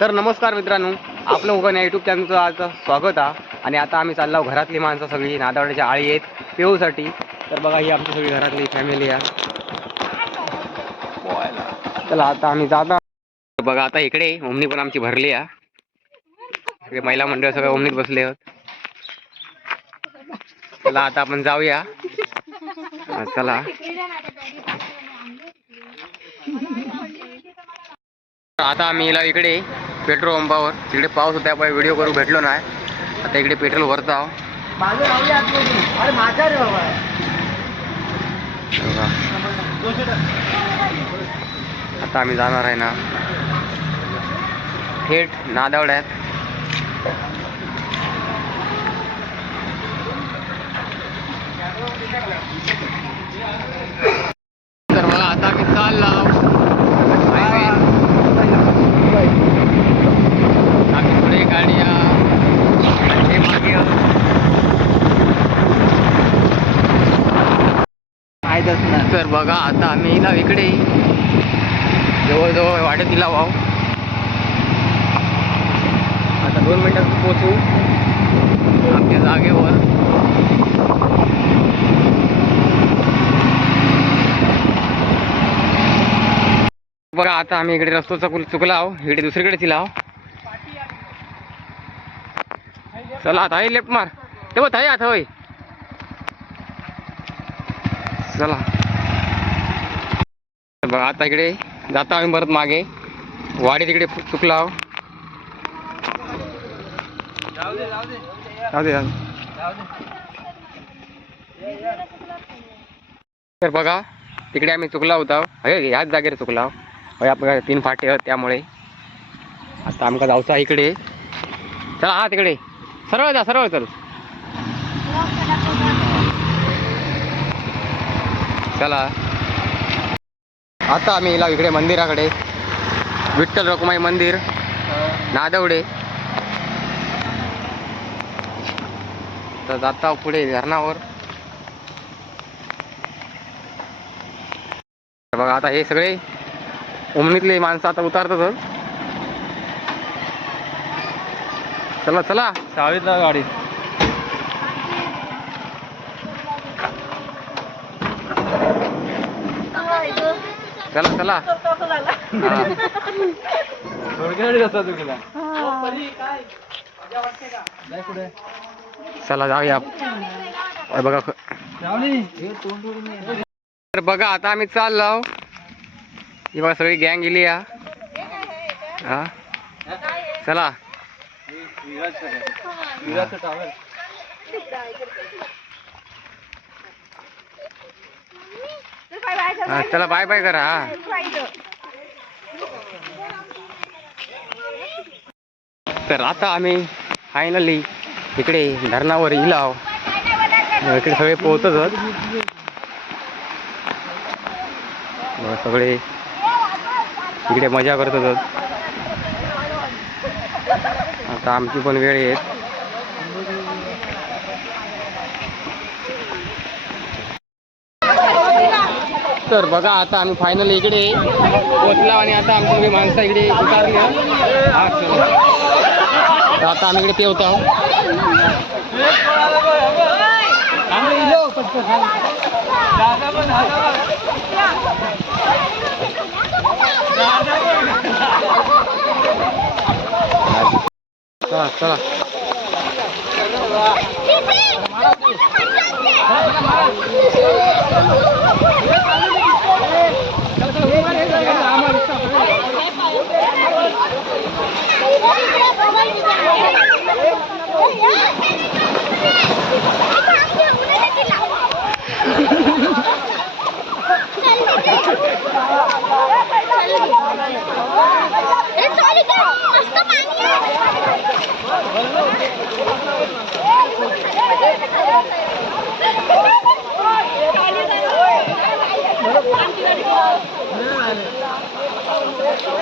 तर नमस्कार मित्रांनो आपलं उगन या यूट्यूब चॅनलचं आज स्वागत आहे आणि आता आम्ही चाललो घरातली माणसं सगळी नादावड्याच्या आळी आहेत पेऊसाठी. तर बघा ही आमची सगळी घरातली फॅमिली आहे चला आता आम्ही जाता. बघा आता इकडे ओमनी पण आमची भरली आहे सगळे महिला मंडळ सगळे ओमनीत बसले आहेत. चला आता आपण जाऊया. चला. आता आम्ही इकडे पेट्रोल पंपावर. तिकडे पाऊस होता त्यामुळे व्हिडिओ करू भेटलो नाही. आता इकडे पेट्रोल भरतो आहो. आता आम्ही जाणार आहे ना. थेट नादावड्यात तर बघा आता आम्ही चाललो हायवे आम्ही पुढे गाडी आ, आणि ते मागे आ. तर बघा आता आम्ही ना इकडे. जवळजवळ वाटेत इला वाव आता दोन मिनटात पोचू आमच्या जागेवर. बघा आता आम्ही इकडे रस्तो चुकल चुकला आहो. इकडे दुसरीकडे तिला आहो. चला आता लेफ्ट मार. तेव्हा बघ आता होय. चला. बघा आता इकडे जातो आम्ही परत मागे. वाडी तिकडे चुकला आहो दे तर बघा तिकडे आम्ही चुकला होता ह्याच जागेवर चुकला होय आपल्या तीन फाटे आहेत त्यामुळे. आता आमका जाऊचा इकडे. चला हा तिकडे. सरळ जा सरळ चल. चला. आता आम्ही इला इकडे मंदिराकडे. विठ्ठल रकुमाई मंदिर नादवडे. तर जाता पुढे धरणावर. बघा आता हे सगळे उमनीतले माणसं आता उतारतात. चला चला. चावीतला गाडी. चला चला। चला जाऊया बघा तर बघा आता आम्ही चाललो. ही बघा सगळी गँग गेली या. हा? चला. हा, चला बाय बाय करा हा. तर आता आम्ही फायनली इकडे धरणावर इलाव इकडे सगळे. बघा, सगळे इकडे मजा करतात आहेत. आता आमची पण वेळ आहे. तर बघा आता आम्ही फायनली इकडे पोचला आणि आता आमची माणसं इकडे उतारली. आता आम्ही इकडे पेवतो आहोत चला. Hey, yeah.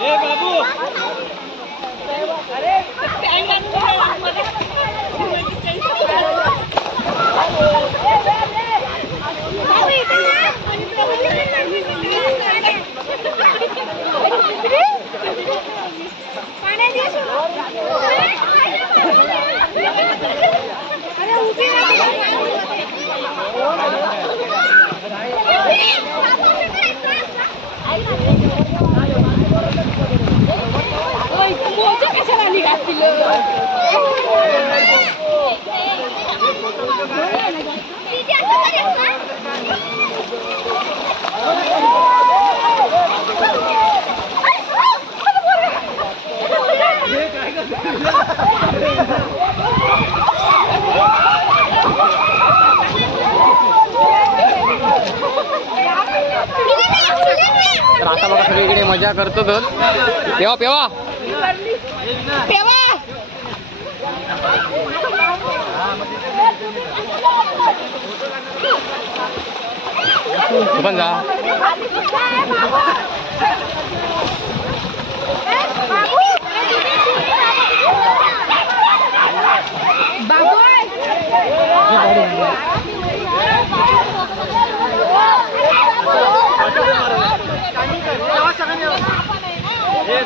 এ বাবু। আরে পানি দিয়ে तर आता बघा सगळीकडे मजा करतो तर पेवा पेवा 慢着啊！哎，马虎！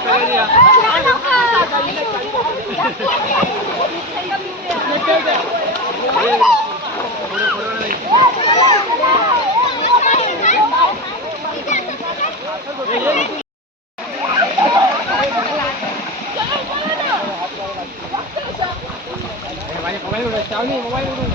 तेव्हा तू पण जा माझ्या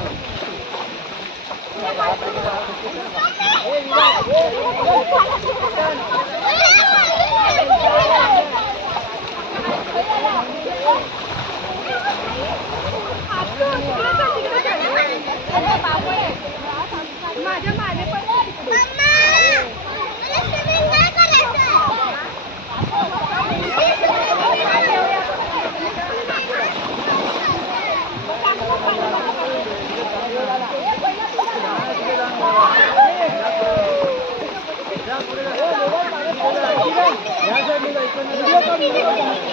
Thank you.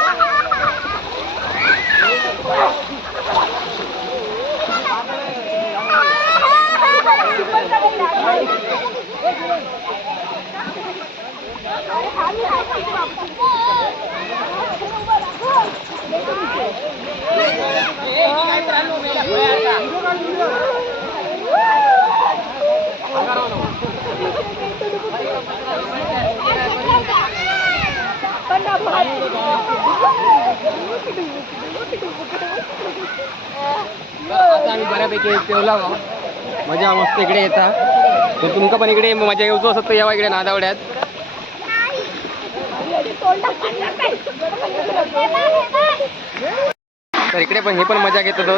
आता आम्ही बऱ्यापैकी पेवला मजा मस्त इकडे येता. तर तुमका पण इकडे मजा येऊचो असत तर यावा इकडे नादावड्यात. तर इकडे पण हे पण मजा घेत होतो.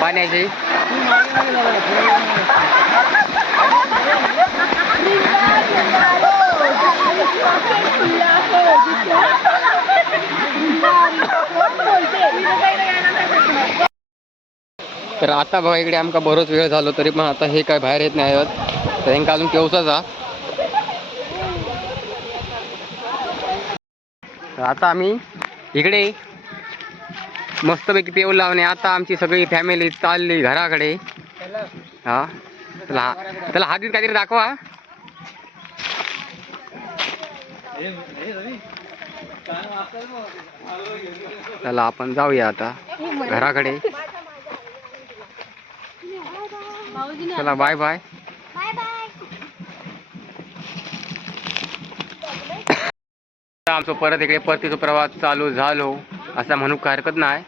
पाण्याची. तर आता बघा इकडे आमका बरोच वेळ झालो तरी पण आता हे काय बाहेर येत नाही आहेत तर यांका अजून केवसाचा तर आता आम्ही इकडे मस्तपैकी पेऊ लावणे. आता आमची सगळी फॅमिली चालली घराकडे. हा. त्याला त्याला हातीत काहीतरी दाखवा. चला आपण जाऊया आता घराकडे. चला बाय बाय आमचं परत इकडे परतीचा प्रवास चालू झालो असं म्हणू काय हरकत नाही